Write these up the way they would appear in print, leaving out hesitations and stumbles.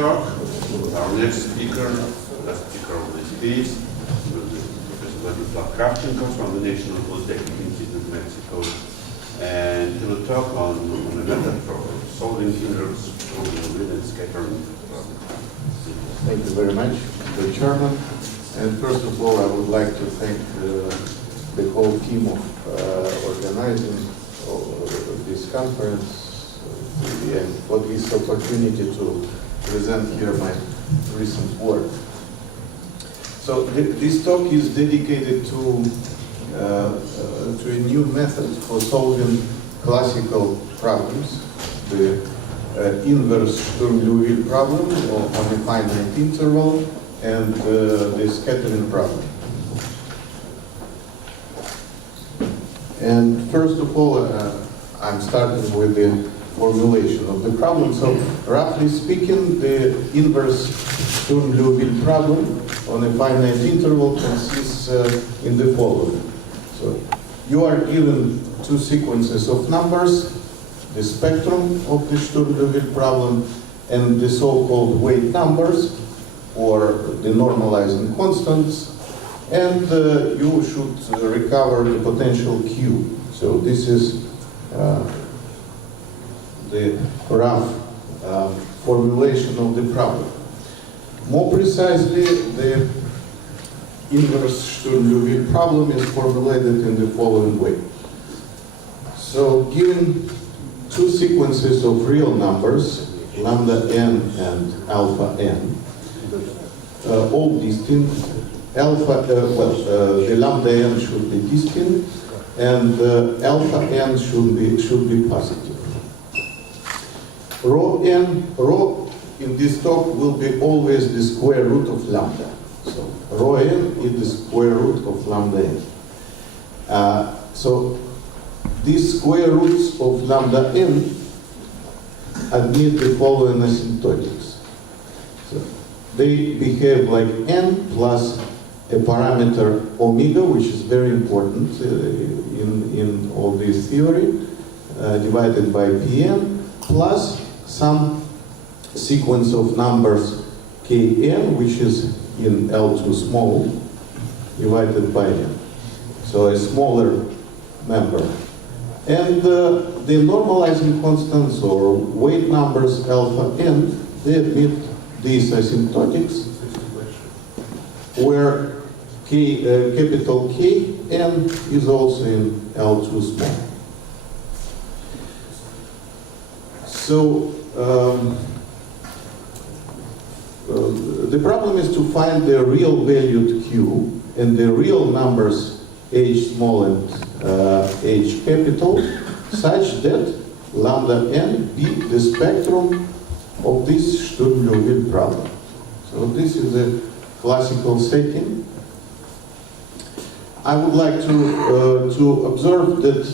talk with our next speaker, the speaker of this piece, Professor Vladislav Kravchenko from the National Polytechnic Institute of Mexico. And he will talk on a method for solving inverse Chern and scattering problems. Thank you very much, the Chairman. And first of all, I would like to thank the whole team of organizing this conference and for this opportunity to present here my recent work. So this talk is dedicated to a new method for solving classical problems, the inverse Sturm-Liouville problem on a finite interval, and the scattering problem. And first of all, I'm starting with the formulation of the problem. So, roughly speaking, the inverse Sturm-Liouville problem on a finite interval consists in the following. So, you are given two sequences of numbers, the spectrum of the Sturm-Liouville problem and the so-called weight numbers, or the normalizing constants, and you should recover the potential Q. So this is the rough formulation of the problem. More precisely, the inverse Sturm-Liouville problem is formulated in the following way. So given two sequences of real numbers, lambda n and alpha n, all distinct, the lambda n should be distinct, and alpha n should be positive. Rho in this talk will be always the square root of lambda. So rho n is the square root of lambda n. So these square roots of lambda n admit the following asymptotics. So they behave like n plus a parameter omega, which is very important in all this theory, divided by Pn, plus some sequence of numbers Kn, which is in L2 small, divided by n. So a smaller member. And the normalizing constants or weight numbers alpha n, they admit these asymptotics, where capital K n is also in L2 small. So the problem is to find the real valued Q and the real numbers h small and h capital, such that lambda n be the spectrum of this Sturm-Liouville problem. So this is a classical setting. I would like to observe that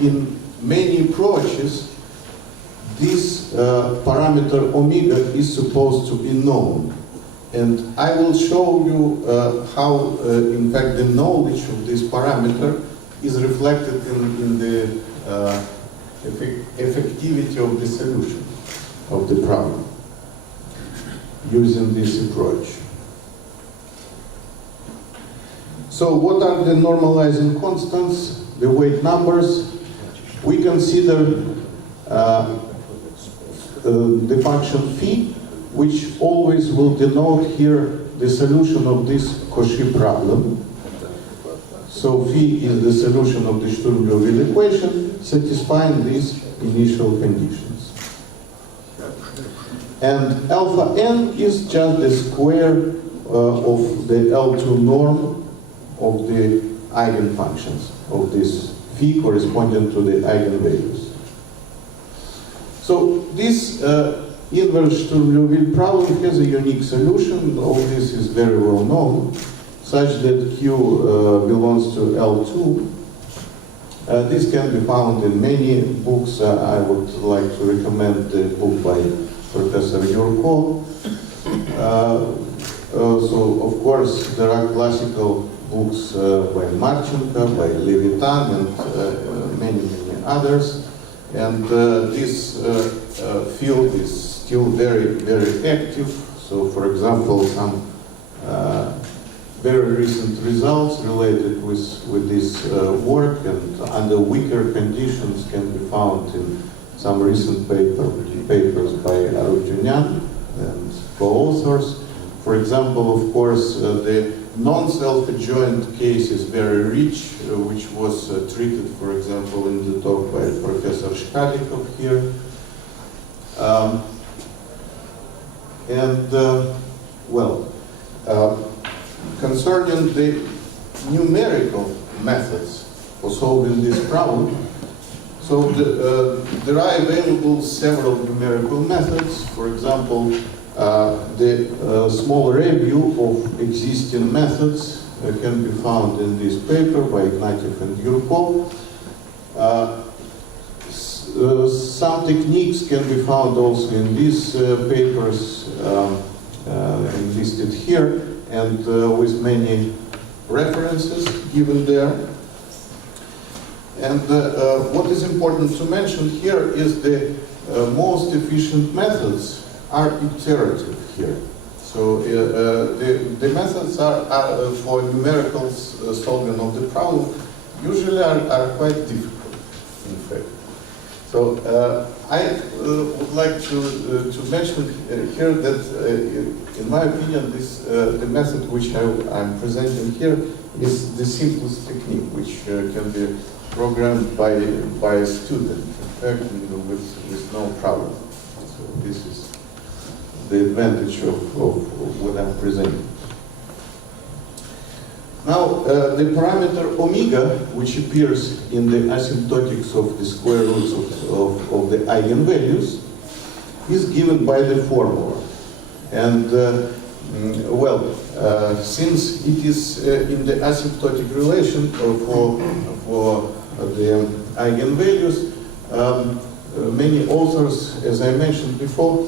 in many approaches, this parameter omega is supposed to be known. And I will show you how, in fact, the knowledge of this parameter is reflected in the effectivity of the solution of the problem using this approach. So what are the normalizing constants, the weight numbers? We consider the function phi, which always will denote here the solution of this Cauchy problem. So phi is the solution of the Sturm-Liouville equation, satisfying these initial conditions. And alpha n is just the square of the L2 norm of the eigenfunctions of this phi corresponding to the eigenvalues. So this inverse Sturm-Liouville problem has a unique solution. All this is very well known, such that Q belongs to L2. This can be found in many books. I would like to recommend the book by Professor Yurko. So, of course, there are classical books by Marchenko, by Levitan, and many others. And this field is still very, very active. So, for example, some very recent results related with this work and under weaker conditions can be found in some recent papers by Arujunyan and co-authors. For example, of course, the non-self-adjoint case is very rich, which was treated, for example, in the talk by Professor Shkalikov here. Concerning the numerical methods for solving this problem, so there are available several numerical methods. For example, the small review of existing methods can be found in this paper by Ignatiev and Yurkov. Some techniques can be found also in these papers listed here, and with many references given there. And what is important to mention here is the most efficient methods are iterative here. So the methods are for numerical solving of the problem usually are quite difficult, in fact. So I would like to mention here that, in my opinion, the method which I'm presenting here is the simplest technique, which can be programmed by a student, in fact, with no problem. So this is the advantage of what I'm presenting. Now, the parameter omega, which appears in the asymptotics of the square roots of the eigenvalues, is given by the formula. And, since it is in the asymptotic relation for the eigenvalues, many authors, as I mentioned before,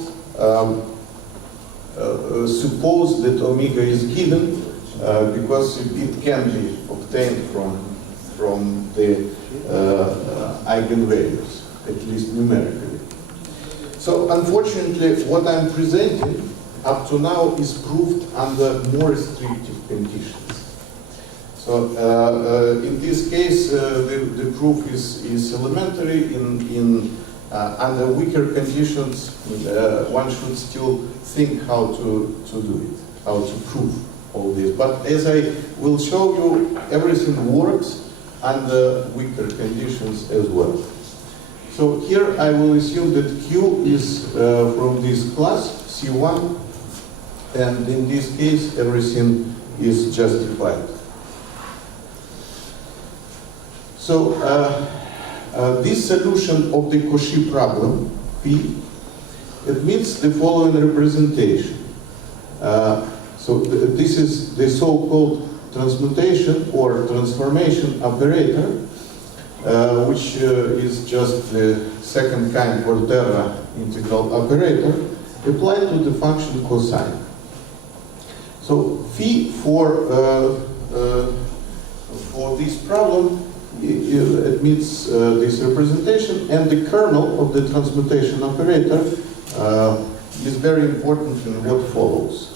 suppose that omega is given because it can be obtained from the eigenvalues, at least numerically. So unfortunately, what I'm presenting up to now is proved under more restrictive conditions. So in this case, the proof is elementary. Under weaker conditions, one should still think how to do it, how to prove all this. But as I will show you, everything works under weaker conditions as well. So here I will assume that Q is from this class, C1, and in this case everything is justified. So this solution of the Cauchy problem, P, admits the following representation. So this is the so-called transmutation or transformation operator, which is just the second kind Volterra integral operator applied to the function cosine. So phi for this problem admits this representation, and the kernel of the transmutation operator is very important in what follows.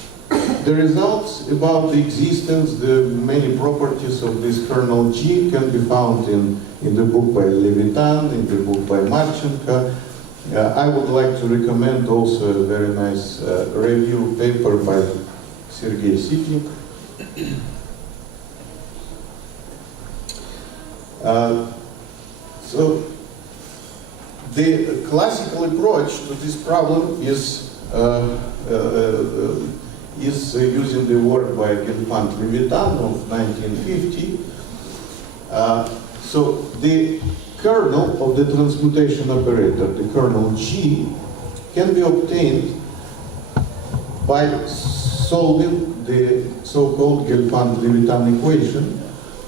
The results about the existence, the many properties of this kernel G can be found in the book by Levitan, in the book by Marchenko. I would like to recommend also a very nice review paper by Sergei Sitnik. So the classical approach to this problem is using the work by Gelfand Levitan of 1950. So the kernel of the transmutation operator, the kernel G, can be obtained by solving the so-called Gelfand-Levitan equation,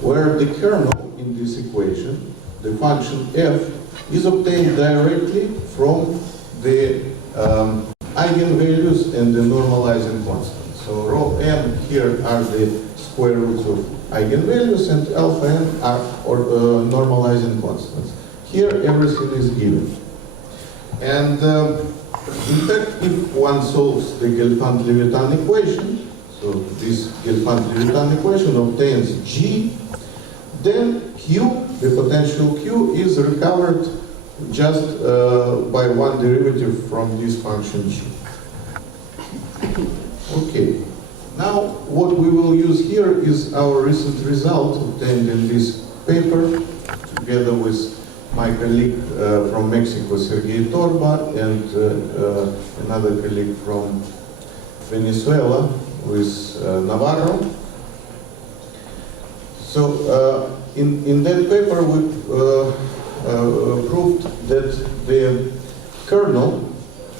where the kernel in this equation, the function f, is obtained directly from the eigenvalues and the normalizing constants. So rho n here are the square roots of eigenvalues, and alpha n are normalizing constants. Here everything is given. And In fact, if one solves the Gelfand-Levitan equation, so this Gelfand-Levitan equation obtains G, then Q, the potential Q, is recovered just by one derivative from this function G. Okay. Now, what we will use here is our recent result obtained in this paper, together with my colleague from Mexico, Sergei Torba, and another colleague from Venezuela, with Navarro. So, in that paper, we proved that the kernel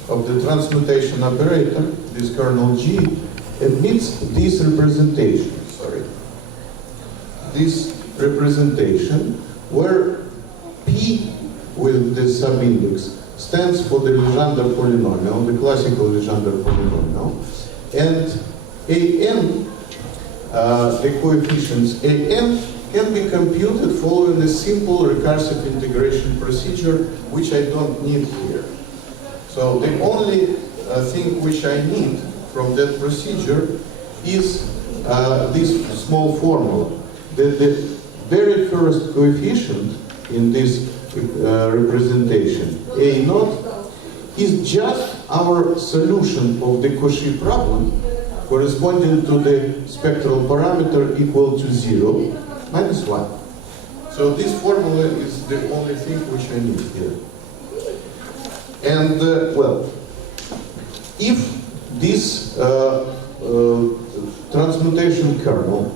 of the transmutation operator, this kernel G, admits this representation, this representation where P with the subindex stands for the Legendre polynomial, the classical Legendre polynomial, and AN, the coefficients AN, can be computed following a simple recursive integration procedure, which I don't need here. So the only thing which I need from that procedure is this small formula. The very first coefficient in this representation, A naught, is just our solution of the Cauchy problem corresponding to the spectral parameter equal to 0 minus 1. So this formula is the only thing which I need here. And, well, if this transmutation kernel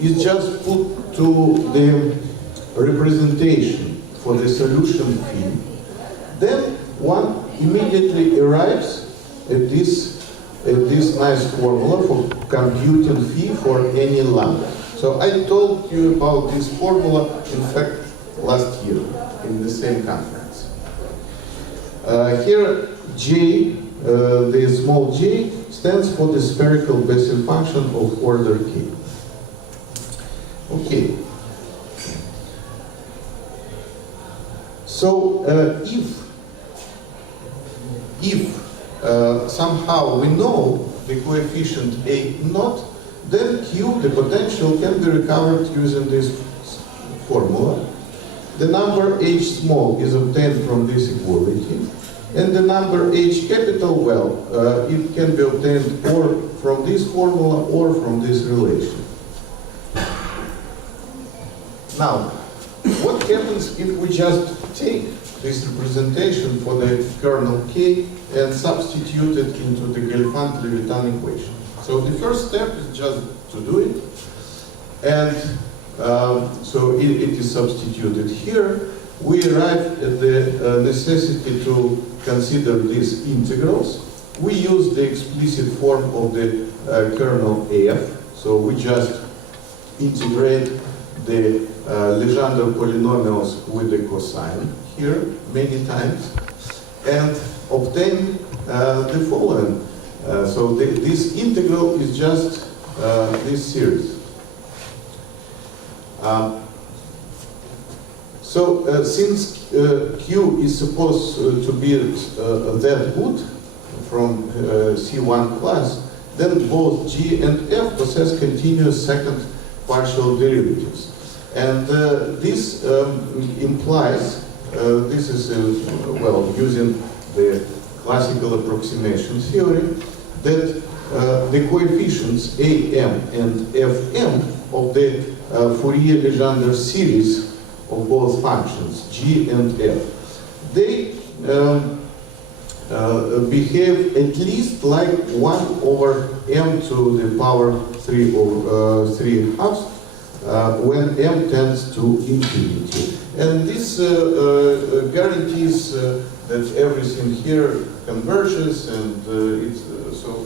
is just put to the representation for the solution phi, then one immediately arrives at this nice formula for computing phi for any lambda. So I told you about this formula, in fact, last year in the same conference. Here, J, the small j, stands for the spherical Bessel function of order k. Okay. So if somehow we know the coefficient A naught, then Q, the potential, can be recovered using this formula. The number H small is obtained from this equality, and the number H capital, well, it can be obtained or from this formula or from this relation. Now, what happens if we just take this representation for the kernel K and substitute it into the Gelfand-Levitan equation? So the first step is just to do it, and so it is substituted here. We arrive at the necessity to consider these integrals. We use the explicit form of the kernel F, so we just integrate the Legendre polynomials with the cosine here many times and obtain the following. So this integral is just this series. Since Q is supposed to be that good from C1 class, then both G and F possess continuous second partial derivatives. And this implies, this is, well, using the classical approximation theory, that the coefficients AM and FM of the Fourier Legendre series of both functions, G and F, they behave at least like 1 over m to the power 3 over 3 halves when m tends to infinity. And this guarantees that everything here converges, and it's so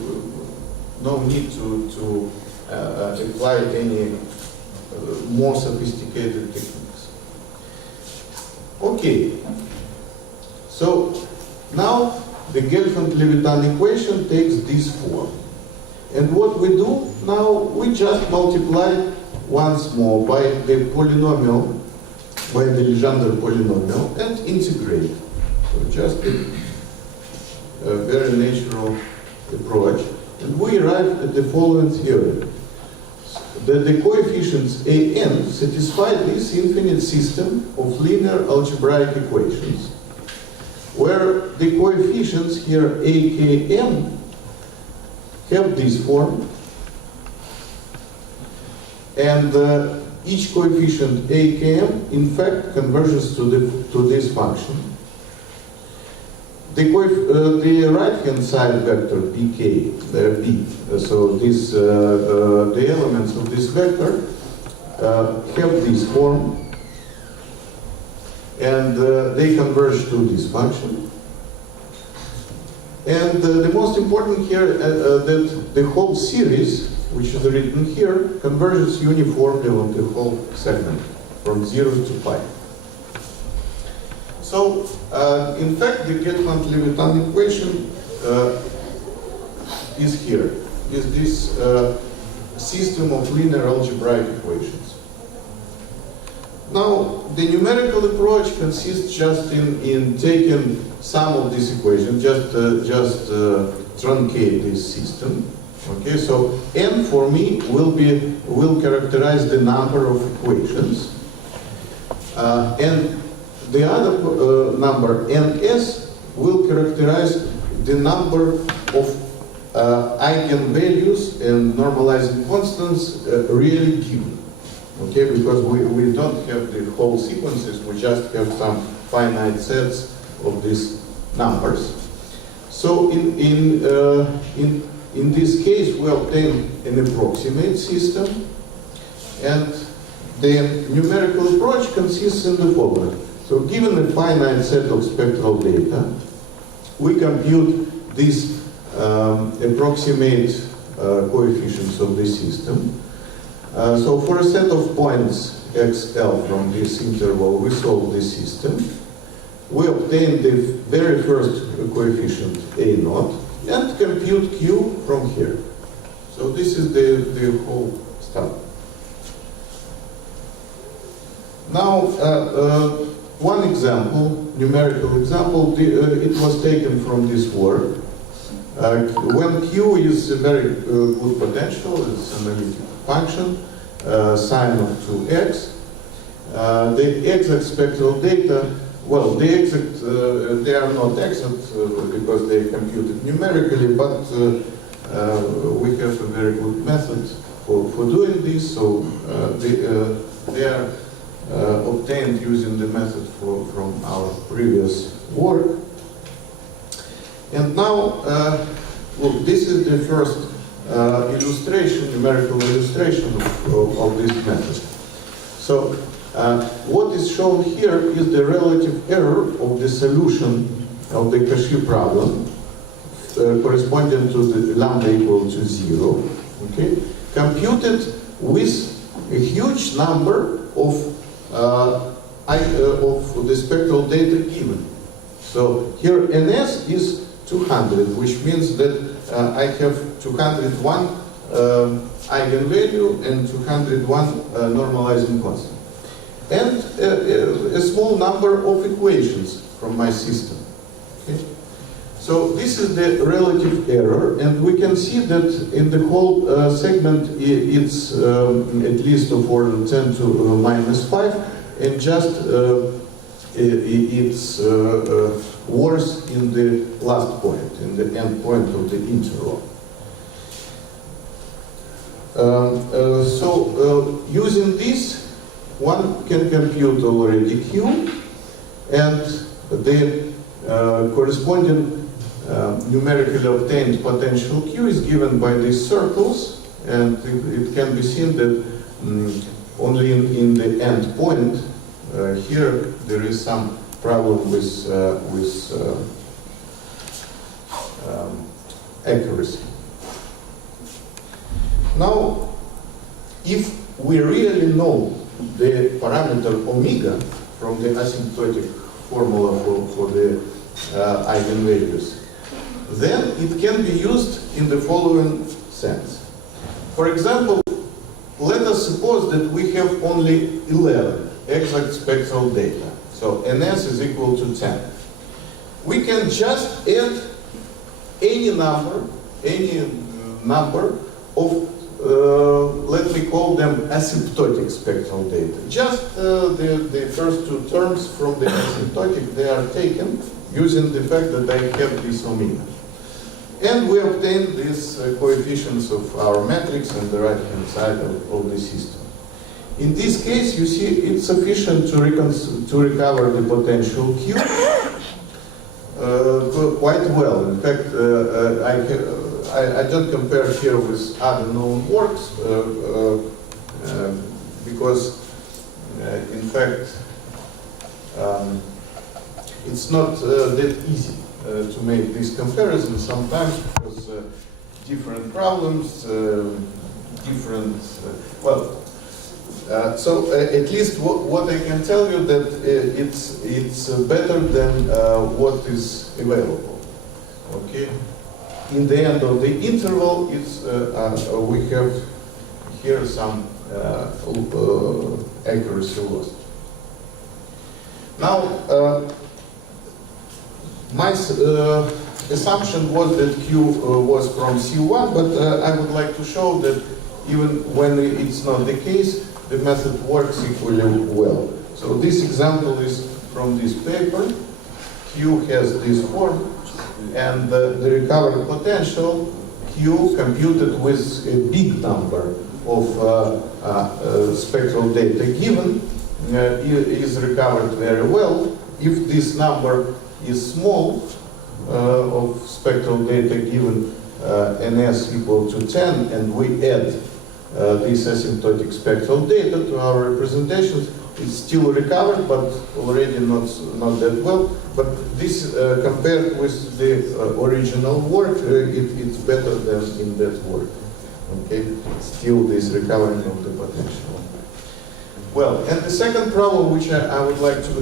no need to apply any more sophisticated techniques. Okay, so now the Gelfand-Levitan equation takes this form. And what we do now, we just multiply once more by the polynomial, by the Legendre polynomial, and integrate. So just very natural approach, and we arrived at the following theory. That the coefficients an satisfy this infinite system of linear algebraic equations, where the coefficients here akm have this form, and each coefficient akm in fact converges to this function. The right-hand side vector pk, b, so this, the elements of this vector have this form, and they converge to this function. And the most important here, that the whole series, which is written here, converges uniformly on the whole segment from 0 to pi. So, in fact, the Getland-Levitan equation is here, is this system of linear algebraic equations. Now, the numerical approach consists just in taking some of these equations, just truncate this system. Okay, so n for me will characterize the number of equations, and the other number, ns, will characterize the number of eigenvalues and normalizing constants really given. Okay, because we don't have the whole sequences, we just have some finite sets of these numbers. So in this case, we obtain an approximate system, and the numerical approach consists in the following. So given a finite set of spectral data, we compute these approximate coefficients of the system. So for a set of points xl from this interval, we solve this system. We obtain the very first coefficient a0 and compute q from here. So this is the whole stuff. Now, one example, numerical example, it was taken from this work. When q is a very good potential, it's an analytic function, sine of 2x, the exact spectral data, well, the exact, they are not exact because they computed numerically, but we have a very good method for doing this, so they are obtained using the method from our previous work. And now, look, this is the first illustration, numerical illustration of this method. So, what is shown here is the relative error of the solution of the Cauchy problem, corresponding to the lambda equal to 0, okay, computed with a huge number of the spectral data given. So here ns is 200, which means that I have 201 eigenvalue and 201 normalizing constant. And a small number of equations from my system. Okay? So this is the relative error, and we can see that in the whole segment it's at least of order 10 to -5, and just it's worse in the last point, in the end point of the interval. Using this, one can compute already q, and the corresponding numerically obtained potential q is given by these circles, and it can be seen that only in the end point here there is some problem with accuracy. Now, if we really know the parameter omega from the asymptotic formula for the eigenvalues, then it can be used in the following sense. For example, let us suppose that we have only 11 exact spectral data. So ns is equal to 10. We can just add any number of, let me call them asymptotic spectral data. Just the first two terms from the asymptotic, they are taken using the fact that I have this omega. And we obtain these coefficients of our matrix on the right-hand side of the system. In this case, you see, it's sufficient to recover the potential Q quite well. In fact, I don't compare here with other known works because, in fact, it's not that easy to make this comparison sometimes because different problems, so at least what I can tell you that it's better than what is available. Okay. In the end of the interval, it's we have here some accuracy loss. Now, my assumption was that Q was from C1, but I would like to show that even when it's not the case, the method works equally well. So this example is from this paper. Q has this form, and the recovered potential Q computed with a big number of spectral data given is recovered very well. If this number is small of spectral data given NS equal to 10, and we add this asymptotic spectral data to our representations, it's still recovered, but already not that well. But this, compared with the original work, it's better than in that work. Okay, still this recovering of the potential. Well, and the second problem which I would like to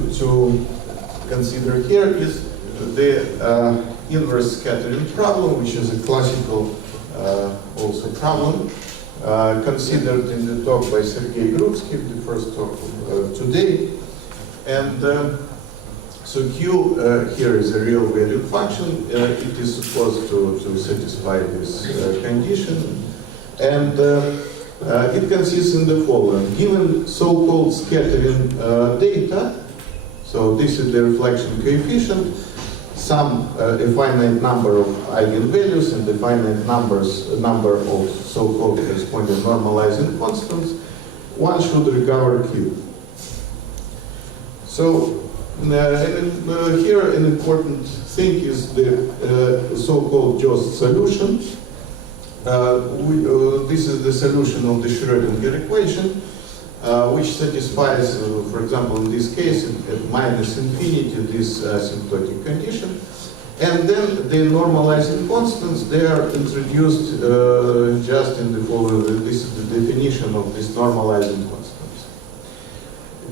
consider here is the inverse scattering problem, which is a classical also problem. Considered in the talk by Sergei Grutsky, the first talk today. And so Q here is a real valued function. It is supposed to satisfy this condition. And it consists in the following. Given so-called scattering data, so this is the reflection coefficient, a finite number of eigenvalues and a finite number of so-called corresponding normalizing constants, one should recover Q. So here an important thing is the so-called Jost solution. This is the solution of the Schrödinger equation, which satisfies, for example, in this case, at minus infinity, this asymptotic condition. And then the normalizing constants, they are introduced just in the following. This is the definition of these normalizing constants.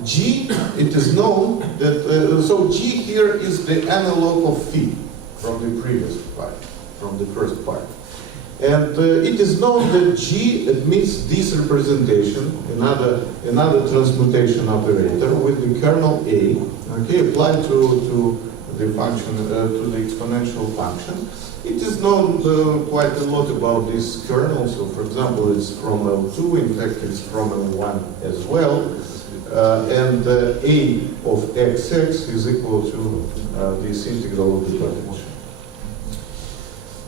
G, it is known that, so G here is the analog of phi from the previous part, from the first part. And it is known that G admits this representation, another transmutation operator with the kernel A, okay, applied to the function, to the exponential function. It is known quite a lot about this kernel. So, for example, it's from L2. In fact, it's from L1 as well. And A of xx is equal to this integral of the potential.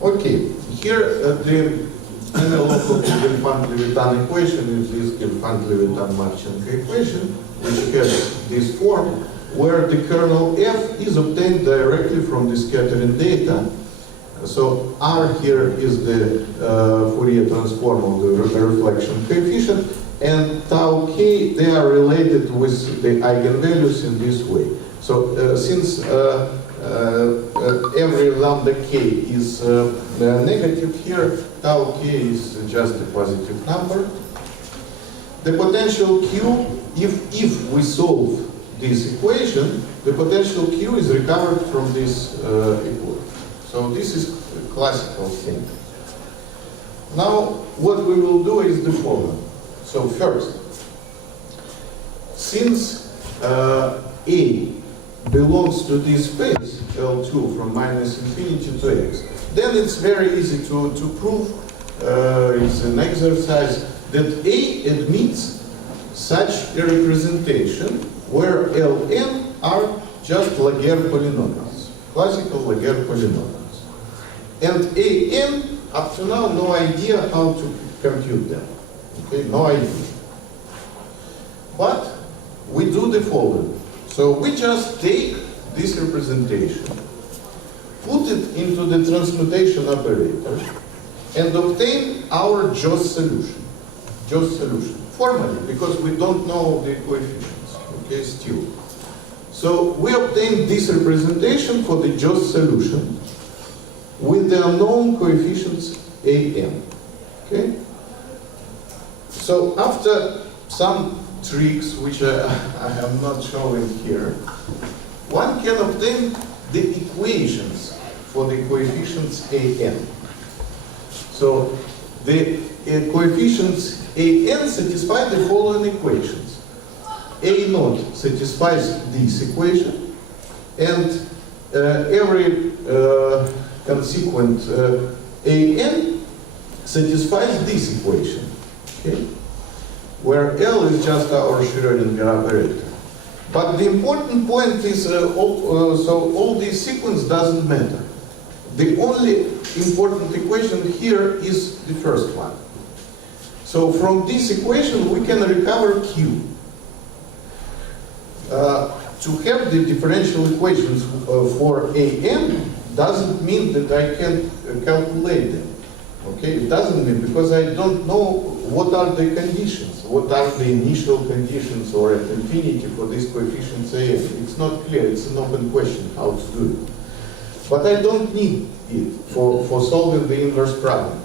Okay, here the analog of the Gelfand-Levitan equation is this Gelfand-Levitan-Marchenko equation, which has this form where the kernel F is obtained directly from the scattering data. So R here is the Fourier transform of the reflection coefficient, and tau k, they are related with the eigenvalues in this way. So since every lambda k is negative here, tau k is just a positive number. The potential Q, if we solve this equation, the potential Q is recovered from this equation. So this is a classical thing. Now, what we will do is the following. So first, since A belongs to this space, L2 from minus infinity to x, then it's very easy to prove, it's an exercise, that A admits such a representation where Ln are just Laguerre polynomials, classical Laguerre polynomials. And An, up to now, no idea how to compute them. Okay, no idea. But we do the following. So we just take this representation, put it into the transmutation operator, and obtain our Jost solution. Jost solution. Formally, because we don't know the coefficients, okay, still. So we obtain this representation for the Jost solution with the unknown coefficients An. Okay? So after some tricks, which I am not showing here, one can obtain the equations for the coefficients An. So the coefficients An satisfy the following equations. A0 satisfies this equation, and every consequent An satisfies this equation, okay? Where L is just our Schrödinger operator. But the important point is, so all this sequence doesn't matter. The only important equation here is the first one. So from this equation we can recover Q. To have the differential equations for An doesn't mean that I can calculate them. Okay, it doesn't mean, because I don't know what are the conditions, what are the initial conditions or at infinity for this coefficient An. It's not clear, it's an open question how to do it. But I don't need it for solving the inverse problem.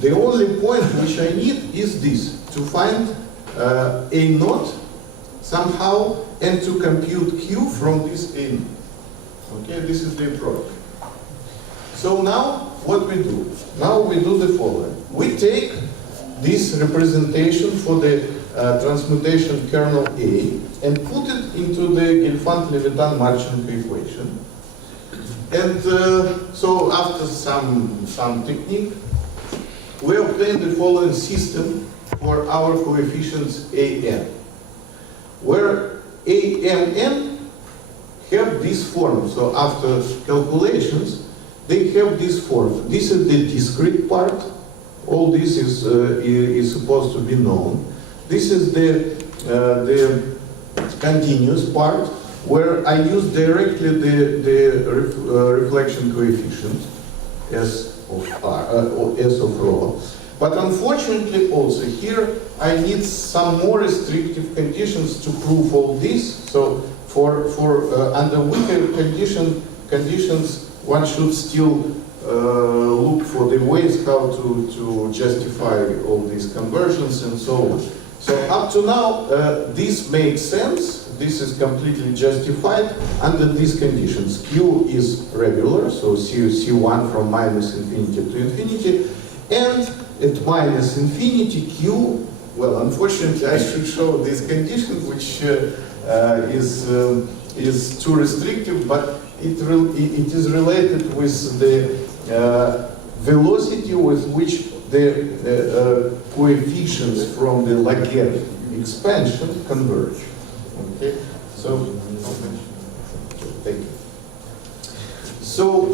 The only point which I need is this, to find A0 somehow and to compute Q from this A0. Okay, this is the approach. So now what we do? Now we do the following. We take this representation for the transmutation kernel A and put it into the Gelfand-Levitan-Marchenko equation. And so after some technique, we obtain the following system for our coefficients An, where Amn have this form. So after calculations, they have this form. This is the discrete part. All this is supposed to be known. This is the continuous part, where I use directly the reflection coefficient S of rho. But unfortunately also here I need some more restrictive conditions to prove all this. So for under weaker conditions one should still look for the ways how to justify all these conversions and so on. So up to now this makes sense. This is completely justified under these conditions. Q is regular, so C1 from minus infinity to infinity, and at minus infinity Q, well, unfortunately I should show this condition, which is too restrictive, but it is related with the velocity with which the coefficients from the Laguerre expansion converge. Okay, so thank you. So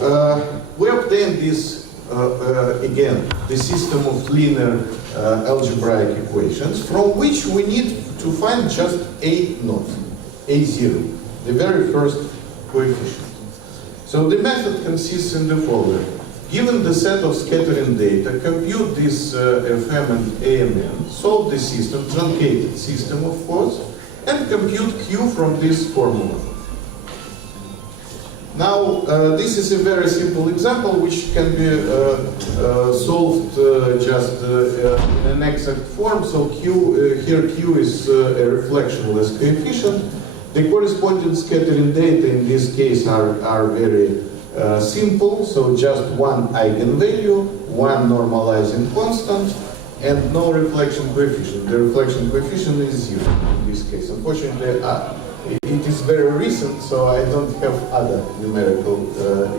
we obtain this again, the system of linear algebraic equations, from which we need to find just A0, A0, the very first coefficient. So the method consists in the following. Given the set of scattering data, compute this Fm and Amn, solve the system, truncated system of course, and compute Q from this formula. Now, this is a very simple example which can be solved just in an exact form. So here Q is a reflectionless coefficient. The corresponding scattering data in this case are very simple. So just one eigenvalue, one normalizing constant, and no reflection coefficient. The reflection coefficient is 0 in this case. Unfortunately, it is very recent, so I don't have other numerical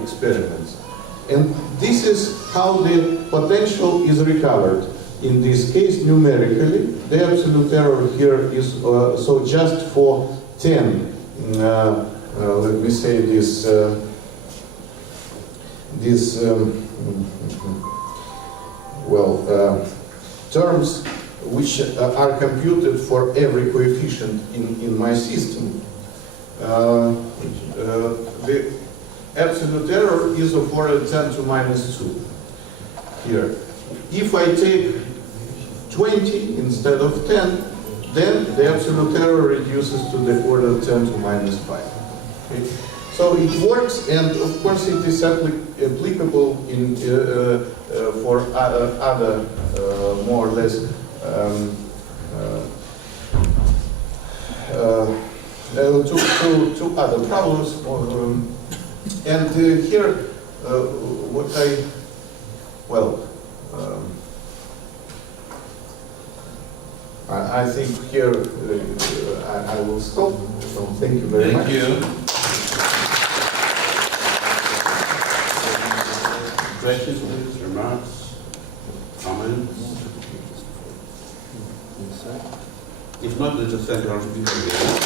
experiments. And this is how the potential is recovered. In this case, numerically, the absolute error here is, so just for 10, let me say this, terms which are computed for every coefficient in my system, the absolute error is of order 10 to minus 2 here. If I take 20 instead of 10, then the absolute error reduces to the order 10 to minus 5. Okay? So it works, and of course it is applicable in, for other more or less two other problems. And here, what I think here I will stop. So thank you very much. Thank you. Questions, please, remarks, comments? If not, let's just thank our speaker again.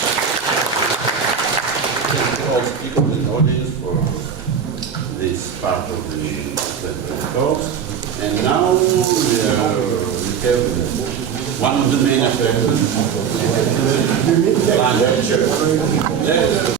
Thank all speakers and audience for this part of the talk. And now we have one of the main attractions.